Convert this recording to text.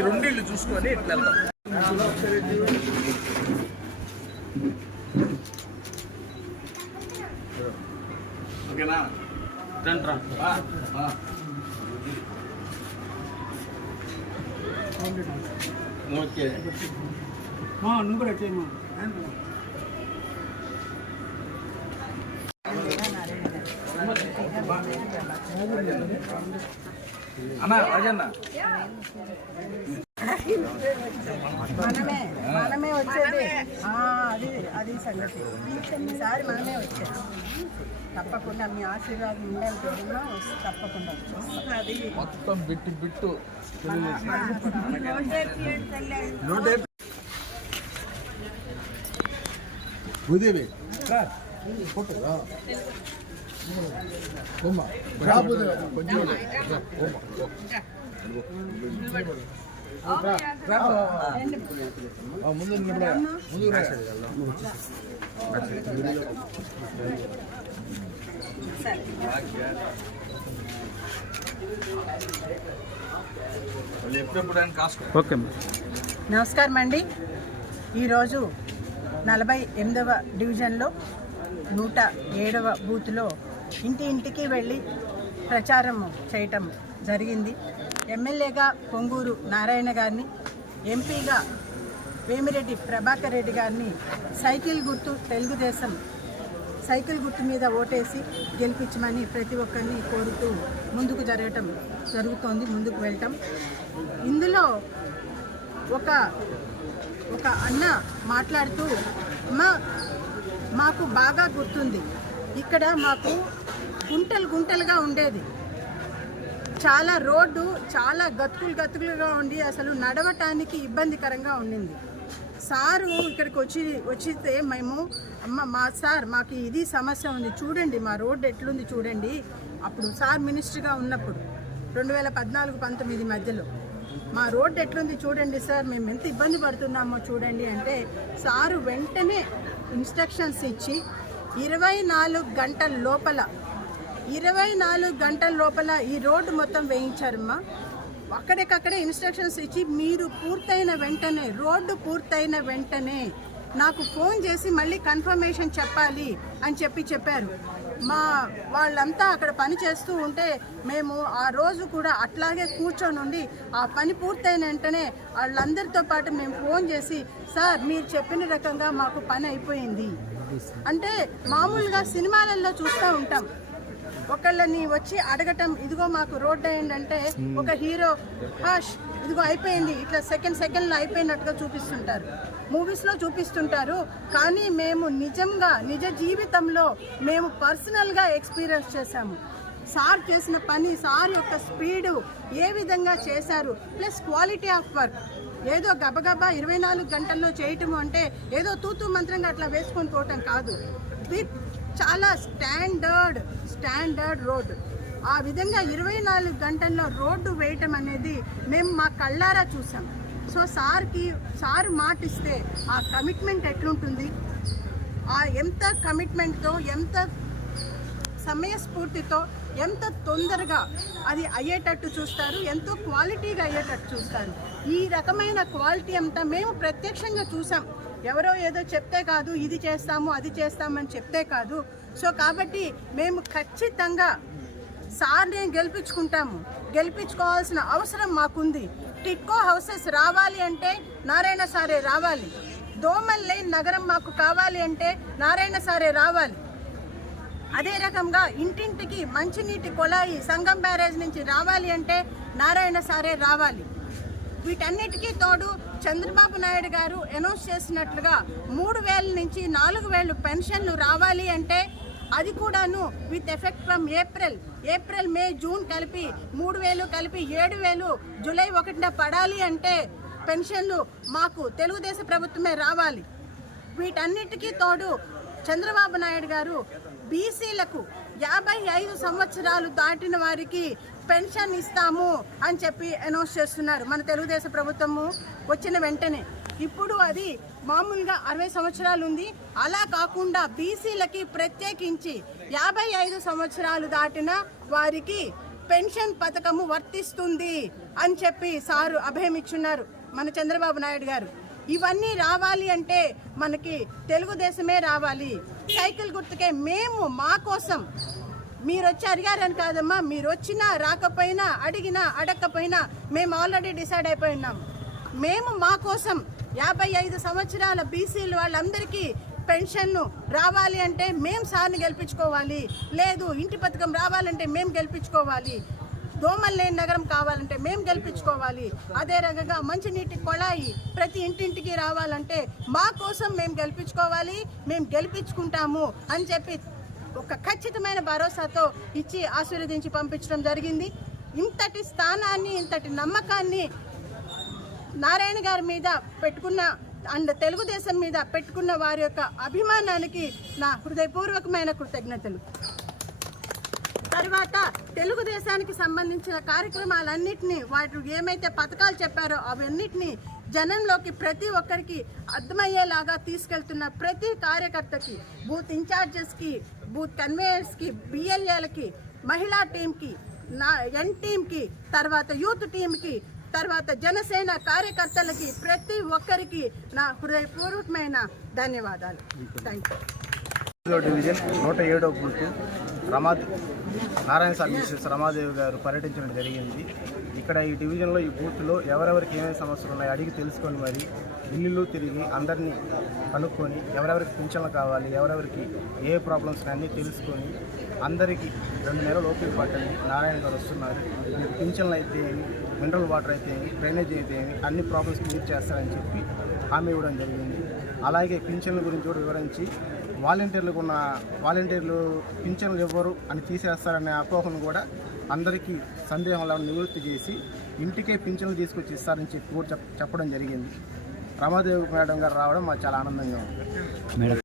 ఈ రెండిళ్ళు చూసుకొని ఇట్లా వెళ్దాం. ఓకేనా. ఓకే. నువ్వు కూడా చేయమా అన్న రాజన్న. మనమే మనమే వచ్చేది. ఆ, అది అది సంగతి. ఈసారి మనమే వచ్చేది. తప్పకుండా మీ ఆశీర్వాదం ఉండాలి. వస్తు- తప్పకుండా. అది. మొత్తం బిట్టు బిట్టు భూదేవి ఫోటో ముందు ముందు ఓకే నమస్కారం అండి ఈరోజు నలభై ఎనిమిదవ డివిజన్లో నూట ఏడవ బూత్లో ఇంటి ఇంటికి వెళ్ళి ప్రచారం చేయటం జరిగింది. ఎమ్మెల్యేగా పొంగూరు నారాయణ గారిని ఎంపీగా వేమిరెడ్డి ప్రభాకర్ రెడ్డి గారిని సైకిల్ గుర్తు తెలుగుదేశం సైకిల్ గుర్తు మీద ఓటేసి గెలిపించమని ప్రతి ఒక్కరిని కోరుతూ ముందుకు జరగటం జరుగుతోంది ముందుకు వెళ్ళటం. ఇందులో ఒక ఒక అన్న మాట్లాడుతూ మా మాకు బాగా గుర్తుంది. ఇక్కడ మాకు గుంటలు గుంటలుగా ఉండేది. చాలా రోడ్డు చాలా గతుకులు గతుకులుగా ఉండి అసలు నడవటానికి ఇబ్బందికరంగా ఉండింది. సారు ఇక్కడికి వచ్చి వచ్చితే మేము అమ్మ మా సార్ మాకు ఇది సమస్య ఉంది చూడండి మా రోడ్డు ఎట్లుంది చూడండి. అప్పుడు సార్ మినిస్టర్గా ఉన్నప్పుడు రెండు వేల పద్నాలుగు పంతొమ్మిది మధ్యలో మా రోడ్డు ఎట్లుంది చూడండి సార్ మేము ఎంత ఇబ్బంది పడుతున్నామో చూడండి అంటే సారు వెంటనే ఇన్స్ట్రక్షన్స్ ఇచ్చి ఇరవై నాలుగు గంటల లోపల ఇరవై నాలుగు గంటల లోపల ఈ రోడ్డు మొత్తం వేయించారమ్మా. అక్కడికక్కడే ఇన్స్ట్రక్షన్స్ ఇచ్చి మీరు పూర్తయిన వెంటనే రోడ్డు పూర్తయిన వెంటనే నాకు ఫోన్ చేసి మళ్ళీ కన్ఫర్మేషన్ చెప్పాలి అని చెప్పి చెప్పారు. మా వాళ్ళంతా అక్కడ పని చేస్తూ ఉంటే మేము ఆ రోజు కూడా అట్లాగే కూర్చొని ఉండి ఆ పని పూర్తయిన వెంటనే వాళ్ళందరితో పాటు మేము ఫోన్ చేసి సార్ మీరు చెప్పిన రకంగా మాకు పని అయిపోయింది. అంటే మామూలుగా సినిమాలలో చూస్తూ ఉంటాం. ఒకళ్ళని వచ్చి అడగటం ఇదిగో మాకు రోడ్ అయ్యింది అంటే ఒక హీరో హాష్ ఇదిగో అయిపోయింది ఇట్లా సెకండ్ సెకండ్లో అయిపోయినట్టుగా చూపిస్తుంటారు. మూవీస్లో చూపిస్తుంటారు. కానీ మేము నిజంగా నిజ జీవితంలో మేము పర్సనల్గా ఎక్స్పీరియన్స్ చేశాము. సార్ చేసిన పని సార్ యొక్క స్పీడు ఏ విధంగా చేశారు ప్లస్ క్వాలిటీ ఆఫ్ వర్క్. ఏదో గబగబా ఇరవై నాలుగు గంటల్లో చేయటము అంటే ఏదో తూతు మంత్రంగా అట్లా వేసుకొని పోవటం కాదు. విత్ చాలా స్టాండర్డ్ స్టాండర్డ్ రోడ్ ఆ విధంగా ఇరవై నాలుగు గంటల్లో రోడ్డు వేయటం అనేది మేము మా కళ్ళారా చూసాం. సో సార్కి సార్ మాటిస్తే ఆ కమిట్మెంట్ ఎట్లుంటుంది? ఆ ఎంత కమిట్మెంట్తో ఎంత సమయస్ఫూర్తితో ఎంత తొందరగా అది అయ్యేటట్టు చూస్తారు ఎంతో క్వాలిటీగా అయ్యేటట్టు చూస్తారు. ఈ రకమైన క్వాలిటీ అంతా మేము ప్రత్యక్షంగా చూసాం. ఎవరో ఏదో చెప్తే కాదు ఇది చేస్తాము అది చేస్తామని చెప్తే కాదు. సో కాబట్టి మేము ఖచ్చితంగా సార్ని గెలిపించుకుంటాము. గెలిపించుకోవాల్సిన అవసరం మాకుంది. టిక్కో హౌసెస్ రావాలి అంటే నారాయణ సారే రావాలి. దోమల్ లైన్ నగరం మాకు కావాలి అంటే నారాయణ సారే రావాలి. అదే రకంగా ఇంటింటికి మంచినీటి కొలాయి సంగం బ్యారేజ్ నుంచి రావాలి అంటే నారాయణ సారే రావాలి. వీటన్నిటికీ తోడు చంద్రబాబు నాయుడు గారు అనౌన్స్ చేసినట్లుగా మూడు వేల నుంచి నాలుగు వేలు పెన్షన్లు రావాలి అంటే అది కూడాను with effect from April. April May June కలిపి మూడు వేలు కలిపి ఏడు వేలు జూలై ఒకటిన పడాలి అంటే పెన్షన్లు మాకు తెలుగుదేశం ప్రభుత్వమే రావాలి. వీటన్నిటికీ తోడు చంద్రబాబు నాయుడు గారు బీసీలకు యాభై ఐదు సంవత్సరాలు దాటిన వారికి పెన్షన్ ఇస్తాము అని చెప్పి అనౌన్స్ చేస్తున్నారు మన తెలుగుదేశం ప్రభుత్వము వచ్చిన వెంటనే. ఇప్పుడు అది మామూలుగా అరవై సంవత్సరాలు ఉంది. అలా కాకుండా బీసీలకి ప్రత్యేకించి యాభై ఐదు సంవత్సరాలు దాటిన వారికి పెన్షన్ పథకము వర్తిస్తుంది అని చెప్పి సారు అభయం ఇచ్చున్నారు మన చంద్రబాబు నాయుడు గారు. ఇవన్నీ రావాలి అంటే మనకి తెలుగుదేశమే రావాలి. సైకిల్ గుర్తుకే మేము మా కోసం. మీరు వచ్చి అడిగారని కాదమ్మా మీరు వచ్చినా రాకపోయినా అడిగినా అడగకపోయినా మేము ఆల్రెడీ డిసైడ్ అయిపోయి ఉన్నాం. మేము మా కోసం యాభై ఐదు సంవత్సరాల బీసీలు వాళ్ళందరికీ పెన్షన్ను రావాలి అంటే మేము సార్ని గెలిపించుకోవాలి. లేదు ఇంటి పథకం రావాలంటే మేము గెలిపించుకోవాలి. దోమలు లేని నగరం కావాలంటే మేము గెలిపించుకోవాలి. అదే రకంగా మంచినీటి కొళాయి ప్రతి ఇంటింటికి రావాలంటే మా కోసం మేము గెలిపించుకోవాలి మేము గెలిపించుకుంటాము అని చెప్పి ఒక ఖచ్చితమైన భరోసాతో ఇచ్చి ఆశీర్వదించి పంపించడం జరిగింది. ఇంతటి స్థానాన్ని ఇంతటి నమ్మకాన్ని నారాయణ గారి మీద పెట్టుకున్న అండ్ తెలుగుదేశం మీద పెట్టుకున్న వారి యొక్క అభిమానానికి నా హృదయపూర్వకమైన కృతజ్ఞతలు. తర్వాత తెలుగుదేశానికి సంబంధించిన కార్యక్రమాలన్నింటినీ వాటి ఏమైతే పథకాలు చెప్పారో అవన్నిటినీ జనంలోకి ప్రతి ఒక్కరికి అర్థమయ్యేలాగా తీసుకెళ్తున్న ప్రతి కార్యకర్తకి బూత్ ఇన్ఛార్జెస్కి బూత్ కన్వేయర్స్కి బిఎల్ఏలకి మహిళా టీంకి నా ఎన్ టీంకి తర్వాత యూత్ టీంకి తర్వాత జనసేన కార్యకర్తలకి ప్రతి ఒక్కరికి నా హృదయపూర్వకమైన ధన్యవాదాలు. థ్యాంక్ యూ డివిజన్ నూట ఏడో బూత్ రమా నారాయణ సర్వీసెస్ రమాదేవి గారు పర్యటించడం జరిగింది. ఇక్కడ ఈ డివిజన్లో ఈ బూత్లో ఎవరెవరికి ఏమేమి సమస్యలు ఉన్నాయో అడిగి తెలుసుకొని మరి ఇల్లు తిరిగి అందరినీ కనుక్కొని ఎవరెవరికి పింఛన్లు కావాలి ఎవరెవరికి ఏ ప్రాబ్లమ్స్ అన్నీ తెలుసుకొని అందరికీ రెండు నెలలు ఓపిక పట్టండి నారాయణ గారు వస్తున్నారు. మీరు పింఛన్లు అయితే ఏమి మినరల్ వాటర్ అయితే ఏమి డ్రైనేజ్ అయితే ఏమి అన్ని ప్రాబ్లమ్స్ క్లియర్ చేస్తారని చెప్పి హామీ ఇవ్వడం జరిగింది. అలాగే పింఛన్ల గురించి కూడా వివరించి వాలంటీర్లకు ఉన్న వాలంటీర్లు పింఛన్లు ఇవ్వరు అని తీసేస్తారనే అపోహను కూడా అందరికీ సందేహంలో నివృత్తి చేసి ఇంటికే పింఛన్లు తీసుకొచ్చి ఇస్తారని చెప్పి కూడా చెప్పడం జరిగింది. రమాదేవి మేడం గారు రావడం మాకు చాలా ఆనందంగా ఉంది.